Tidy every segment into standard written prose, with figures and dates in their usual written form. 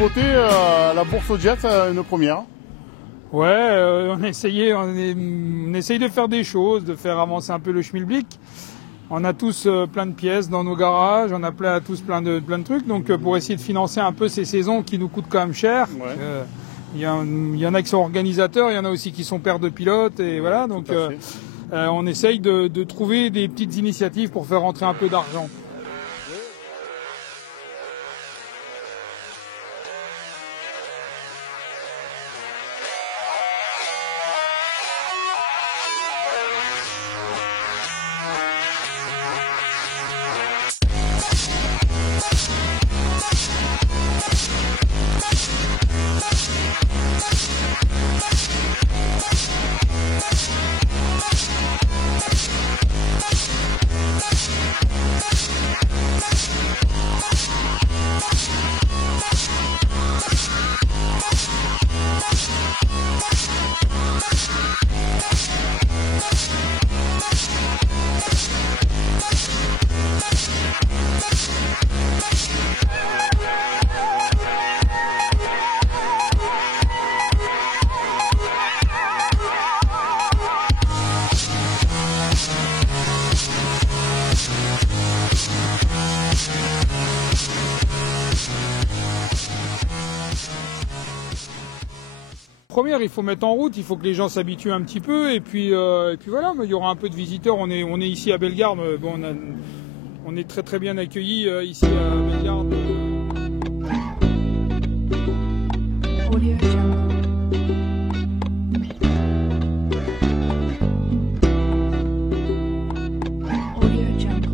nouveauté, la bourse au jet, une première. Ouais, on essaye de faire des choses, de faire avancer un peu le schmilblick. On a tous plein de pièces dans nos garages, on a tous plein de trucs, donc pour essayer de financer un peu ces saisons qui nous coûtent quand même cher. Ouais. Il y en a qui sont organisateurs, il y en a aussi qui sont pères de pilotes, et voilà. Donc on essaye de trouver des petites initiatives pour faire rentrer un peu d'argent. Première, il faut mettre en route, il faut que les gens s'habituent un petit peu, et puis voilà, il y aura un peu de visiteurs. On est ici à Bellegarde, bon, on est très très bien accueillis ici à Bellegarde. Audio Jungle. Audio Jungle.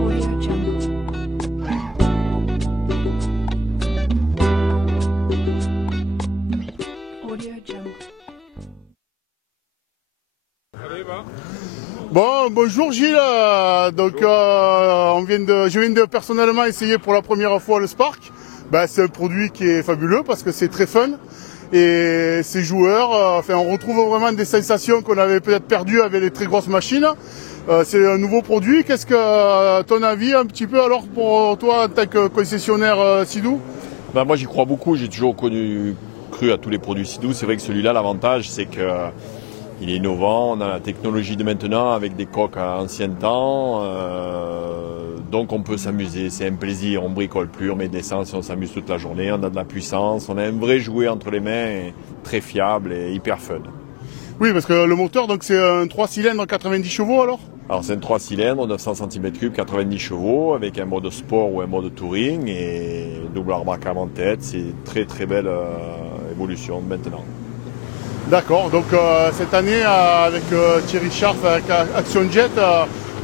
Audio Jungle. Audio Jungle. Allez, va. Bon, bonjour Gilles. Je viens de personnellement essayer pour la première fois le Spark. C'est un produit qui est fabuleux parce que c'est très fun. Et ces joueurs, on retrouve vraiment des sensations qu'on avait peut-être perdues avec les très grosses machines. C'est un nouveau produit. Qu'est-ce que ton avis un petit peu alors pour toi en tant que concessionnaire Sidou? Moi j'y crois beaucoup, j'ai toujours cru à tous les produits Sidou. C'est vrai que celui-là, l'avantage c'est que il est innovant, on a la technologie de maintenant avec des coques à ancien temps, donc on peut s'amuser, c'est un plaisir, on bricole plus, on met de l'essence, on s'amuse toute la journée, on a de la puissance, on a un vrai jouet entre les mains, très fiable et hyper fun. Oui, parce que le moteur, donc c'est un 3 cylindres 90 chevaux alors? Alors c'est un 3 cylindres, 900 cm3, 90 chevaux, avec un mode sport ou un mode touring et double arbre en tête, c'est une très très belle évolution maintenant. D'accord, donc cette année avec Thierry Scharf, avec Action Jet,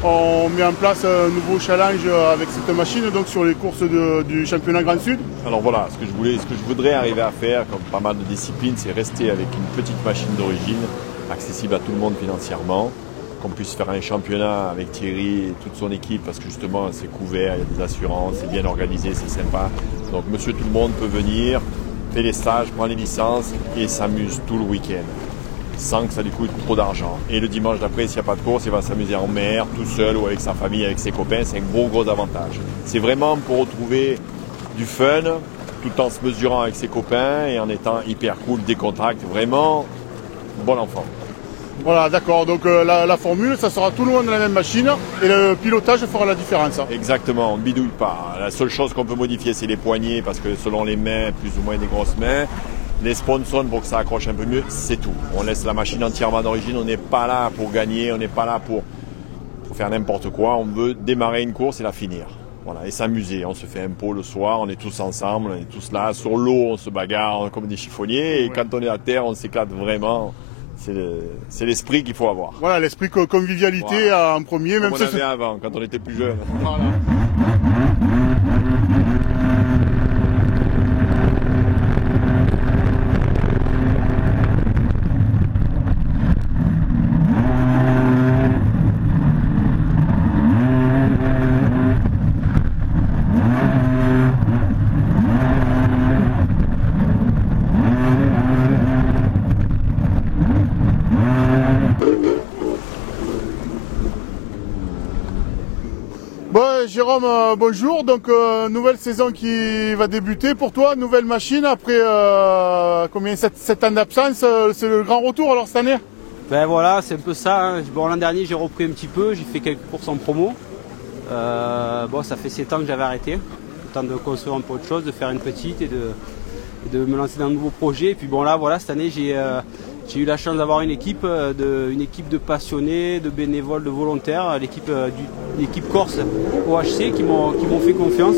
on met en place un nouveau challenge avec cette machine donc sur les courses du championnat Grand Sud. Alors voilà, ce que je voudrais arriver à faire, comme pas mal de disciplines, c'est rester avec une petite machine d'origine, accessible à tout le monde financièrement, qu'on puisse faire un championnat avec Thierry et toute son équipe, parce que justement c'est couvert, il y a des assurances, c'est bien organisé, c'est sympa. Donc monsieur tout le monde peut venir, fait les stages, prend les licences et s'amuse tout le week-end, sans que ça lui coûte trop d'argent. Et le dimanche d'après, s'il n'y a pas de course, il va s'amuser en mer, tout seul ou avec sa famille, avec ses copains. C'est un gros avantage. C'est vraiment pour retrouver du fun, tout en se mesurant avec ses copains et en étant hyper cool, décontracté. Vraiment, bon enfant. Voilà, d'accord. Donc la formule, ça sera tout le monde dans la même machine et le pilotage fera la différence. Exactement, on ne bidouille pas. La seule chose qu'on peut modifier, c'est les poignées, parce que selon les mains, plus ou moins des grosses mains, les sponsors pour que ça accroche un peu mieux, c'est tout. On laisse la machine entièrement d'origine, on n'est pas là pour gagner, on n'est pas là pour faire n'importe quoi. On veut démarrer une course et la finir. Voilà, et s'amuser. On se fait un pot le soir, on est tous ensemble, on est tous là. Sur l'eau, on se bagarre comme des chiffonniers. Et quand on est à terre, on s'éclate vraiment. C'est l'esprit qu'il faut avoir. Voilà, l'esprit convivialité en premier. Comme même on avait avant, quand on était plus jeune. Voilà. Jérôme, bonjour. Donc nouvelle saison qui va débuter pour toi, nouvelle machine après combien 7 ans d'absence, c'est le grand retour alors cette année? Ben voilà, c'est un peu ça. Hein. Bon, l'an dernier j'ai repris un petit peu, j'ai fait quelques courses en promo. Bon, ça fait 7 ans que j'avais arrêté. Le temps de construire un peu autre chose, de faire une petite et de me lancer dans un nouveau projet. Et puis bon là voilà, cette année j'ai eu la chance d'avoir une équipe de passionnés, de bénévoles, de volontaires, l'équipe Corse OHC qui m'ont fait confiance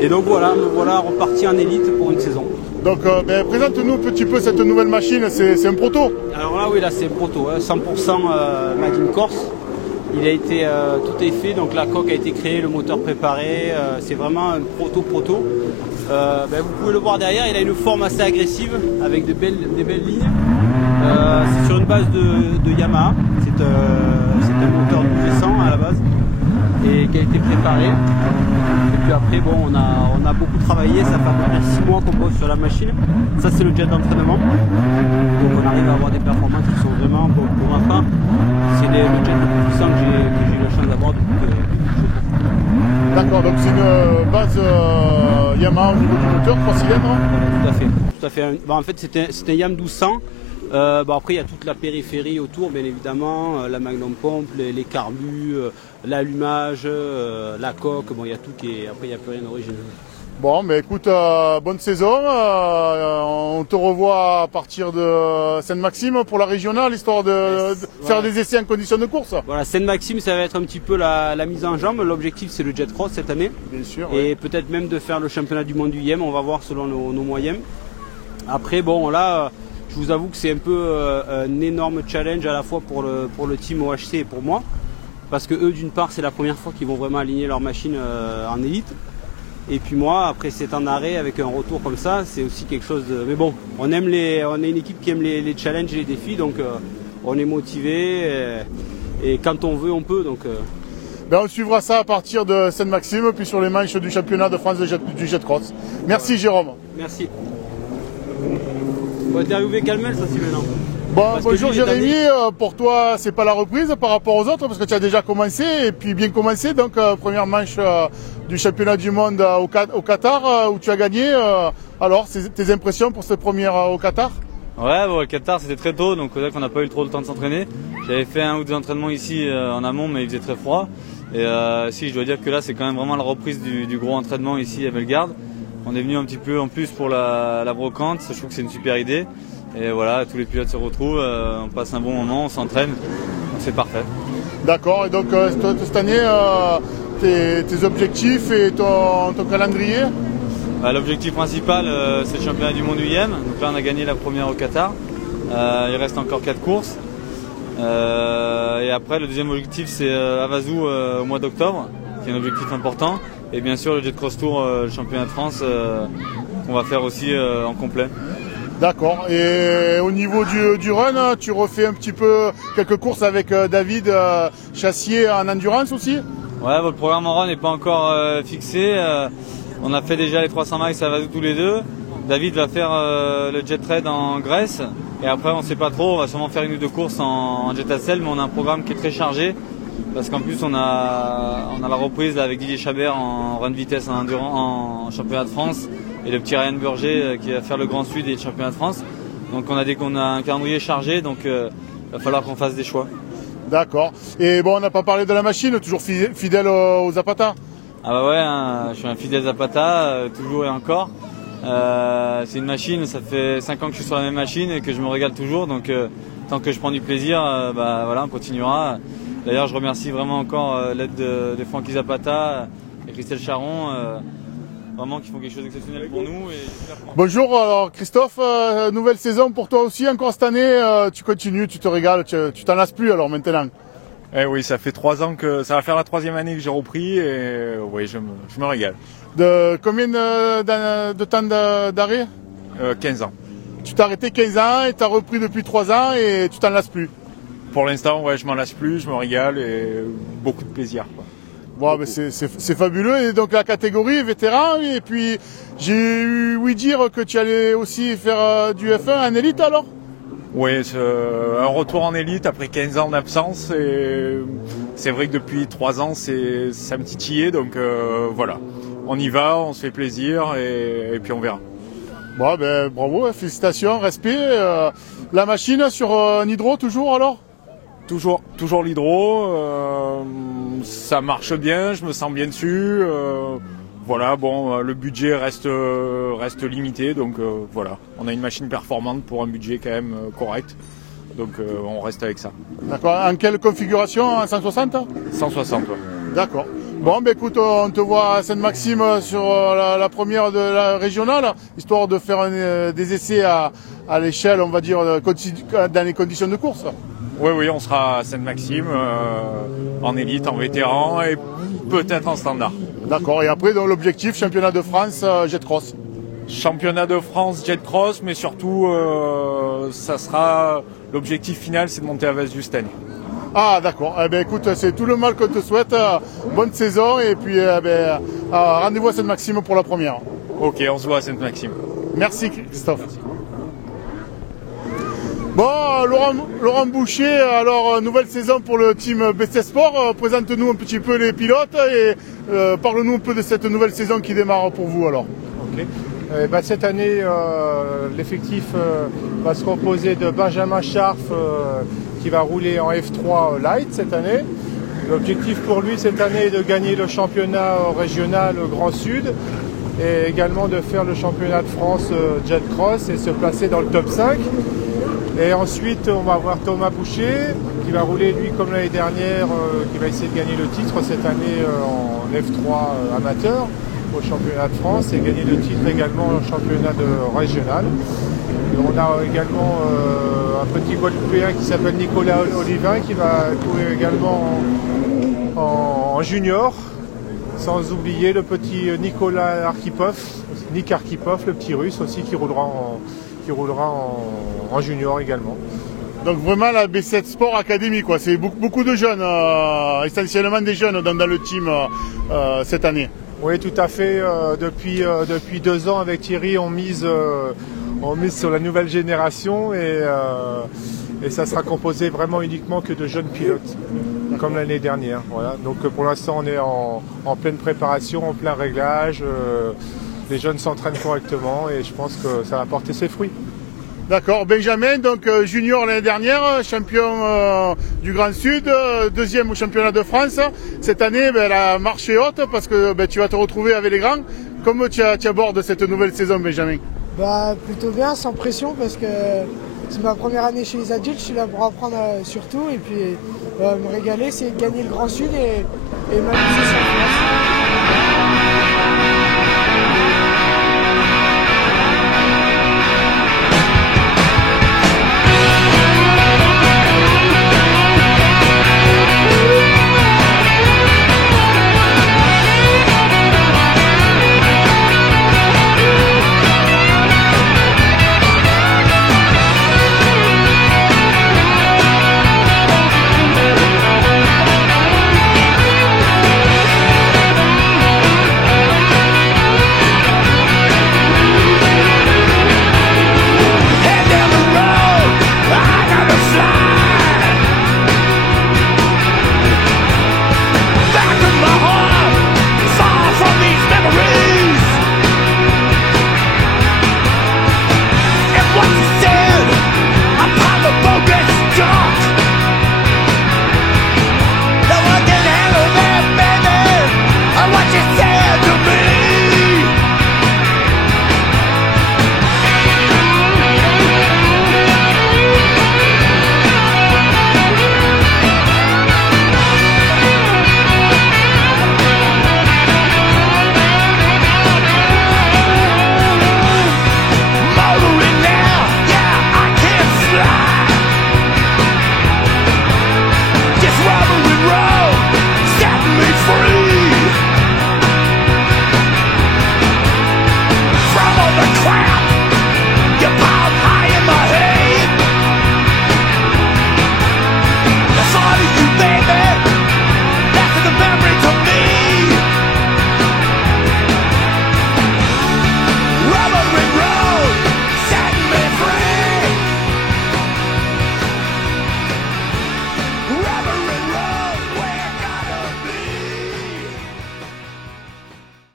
et donc voilà, me voilà reparti en élite pour une saison. Donc présente-nous un petit peu cette nouvelle machine, c'est un proto. Alors là oui, là c'est un proto, hein, 100% Made in Corse. Il a été, tout est fait, donc la coque a été créée, le moteur préparé, c'est vraiment un proto. Vous pouvez le voir derrière, il a une forme assez agressive avec des belles lignes. C'est sur une base de Yamaha, c'est un moteur 1200 à la base et qui a été préparé. Et puis après bon, on a beaucoup travaillé, ça fait à peu près 6 mois qu'on bosse sur la machine. Ça c'est le jet d'entraînement. Donc on arrive à avoir des performances qui sont vraiment, bon, pour ma part, c'est le jet le plus puissant que j'ai eu la chance d'avoir depuis que je fais. D'accord, donc c'est une base Yamaha au niveau du moteur, 3 cylindres. Tout à fait. Bon, en fait c'est un Yam 1200. Après il y a toute la périphérie autour, bien évidemment, la Magnum Pompe, les carbus, l'allumage, la coque, bon il y a tout après il n'y a plus rien d'original. Bon, mais écoute, bonne saison. On te revoit à partir de Sainte-Maxime pour la régionale, histoire de faire des essais en conditions de course. Voilà, Sainte-Maxime, ça va être un petit peu la mise en jambe. L'objectif, c'est le Jet Cross cette année. Bien sûr. Et peut-être même de faire le championnat du monde du YEM. On va voir selon nos moyens. Après, bon, là, je vous avoue que c'est un peu un énorme challenge à la fois pour le team OHC et pour moi. Parce que eux, d'une part, c'est la première fois qu'ils vont vraiment aligner leur machine en élite. Et puis moi, après 7 ans d'arrêt avec un retour comme ça, c'est aussi quelque chose de... Mais bon, on est une équipe qui aime les challenges et les défis, donc on est motivé et quand on veut, on peut. Donc, on suivra ça à partir de Sainte-Maxime, puis sur les manches du championnat de France du jet cross. Merci Jérôme. Merci. On va interviewer Calmel, ça c'est maintenant. Bon, bonjour Jérémy, pour toi c'est pas la reprise par rapport aux autres parce que tu as déjà commencé et puis bien commencé, donc première manche du championnat du monde au Qatar où tu as gagné. Alors, tes impressions pour cette première au Qatar? Ouais, bon, au Qatar c'était très tôt, donc c'est vrai qu'on n'a pas eu trop le temps de s'entraîner. J'avais fait 1 ou 2 entraînements ici en amont, mais il faisait très froid. Et si je dois dire que là c'est quand même vraiment la reprise du gros entraînement ici à Bellegarde. On est venu un petit peu en plus pour la brocante, je trouve que c'est une super idée. Et voilà, tous les pilotes se retrouvent, on passe un bon moment, on s'entraîne, c'est parfait. D'accord, et donc cette année, tes objectifs et ton calendrier? L'objectif principal, c'est le championnat du monde UIM. Donc là, on a gagné la première au Qatar. Il reste encore 4 courses. Et après, le deuxième objectif, c'est Avazou au mois d'octobre, qui est un objectif important. Et bien sûr, le Jet Cross Tour, le championnat de France, qu'on va faire aussi en complet. D'accord. Et au niveau du run, tu refais un petit peu quelques courses avec David Chassier en endurance aussi? Ouais, le programme en run n'est pas encore fixé. On a fait déjà les 300 miles à Avazou tous les deux. David va faire le jet raid en Grèce. Et après, on ne sait pas trop. On va sûrement faire 1 ou 2 courses en jet ACL, mais on a un programme qui est très chargé. Parce qu'en plus, on a la reprise là, avec Didier Chabert en run vitesse en championnat de France. Et le petit Ryan Burger qui va faire le Grand Sud et le championnat de France. Donc on a un calendrier chargé, donc il va falloir qu'on fasse des choix. D'accord. Et bon, on n'a pas parlé de la machine, toujours fidèle aux Zapata? Ah bah ouais, hein, je suis un fidèle Zapata, toujours et encore. C'est une machine, ça fait 5 ans que je suis sur la même machine et que je me régale toujours. Donc tant que je prends du plaisir, voilà, on continuera. D'ailleurs, je remercie vraiment encore l'aide de Francky Zapata et Christelle Charon. Vraiment qui font quelque chose d'exceptionnel pour nous. Bonjour, alors Christophe, nouvelle saison pour toi aussi, encore cette année, tu continues, tu te régales, tu t'en lasses plus alors maintenant? Eh oui, ça fait 3 ans que ça va faire la 3e année que j'ai repris et oui, je me régale. De combien de temps d'arrêt? 15 ans. Tu t'es arrêté 15 ans et tu as repris depuis 3 ans et tu t'en lasses plus? Pour l'instant, ouais, je m'en lasse plus, je me régale et beaucoup de plaisir, quoi. Bon, c'est fabuleux. Et donc la catégorie vétéran, et puis j'ai eu ouï dire que tu allais aussi faire du F1 en élite alors? Oui, un retour en élite après 15 ans d'absence. Et c'est vrai que depuis 3 ans, ça me titillait. Donc voilà, on y va, on se fait plaisir et puis on verra. Bon, ben, bravo, félicitations, respect. La machine sur Nidro toujours alors? Toujours l'hydro. Ça marche bien, je me sens bien dessus. Voilà, bon, le budget reste limité, donc voilà. On a une machine performante pour un budget quand même correct, donc on reste avec ça. D'accord. En quelle configuration? En 160? 160. Ouais. D'accord. Bon, ben écoute, on te voit à Sainte-Maxime sur la première de la régionale, histoire de faire des essais à l'échelle, on va dire, dans les conditions de course. Oui, on sera à Sainte-Maxime, en élite, en vétéran et peut-être en standard. D'accord. Et après, donc, l'objectif, championnat de France jet cross. Championnat de France jet cross, mais surtout, ça sera l'objectif final, c'est de monter à Vasdu cette année. Ah d'accord, eh ben, écoute, c'est tout le mal qu'on te souhaite, bonne saison et puis rendez-vous à Sainte-Maxime pour la première. Ok, on se voit à Sainte-Maxime. Merci Christophe. Bon, Laurent Boucher, alors nouvelle saison pour le team BC Sport, présente-nous un petit peu les pilotes et parle-nous un peu de cette nouvelle saison qui démarre pour vous alors. Ok. Cette année, l'effectif va se composer de Benjamin Scharf qui va rouler en F3 Light cette année. L'objectif pour lui cette année est de gagner le championnat régional Grand Sud et également de faire le championnat de France Jet Cross et se placer dans le top 5. Et ensuite, on va avoir Thomas Boucher qui va rouler lui comme l'année dernière, qui va essayer de gagner le titre cette année en F3 amateur au championnat de France et gagner le titre également au championnat régional. Et on a également un petit Guadeloupéen qui s'appelle Nicolas Olivin qui va courir également en junior, sans oublier le petit Nicolas Arkhipov, Nick Arkhipov, le petit russe aussi qui roulera en junior également. Donc vraiment la B7 Sport Academy, quoi. C'est beaucoup de jeunes, essentiellement des jeunes dans le team cette année. Oui, tout à fait. Depuis 2 ans avec Thierry, on mise sur la nouvelle génération et ça sera composé vraiment uniquement que de jeunes pilotes, comme l'année dernière. Voilà. Donc pour l'instant, on est en pleine préparation, en plein réglage. Les jeunes s'entraînent correctement et je pense que ça va porter ses fruits. D'accord, Benjamin, donc junior l'année dernière, champion du Grand Sud, deuxième au championnat de France. Cette année, la marche est haute parce que tu vas te retrouver avec les grands. Comment tu abordes cette nouvelle saison, Benjamin? Plutôt bien, sans pression, parce que c'est ma première année chez les adultes, je suis là pour apprendre surtout et puis me régaler, c'est gagner le Grand Sud et m'amuser sur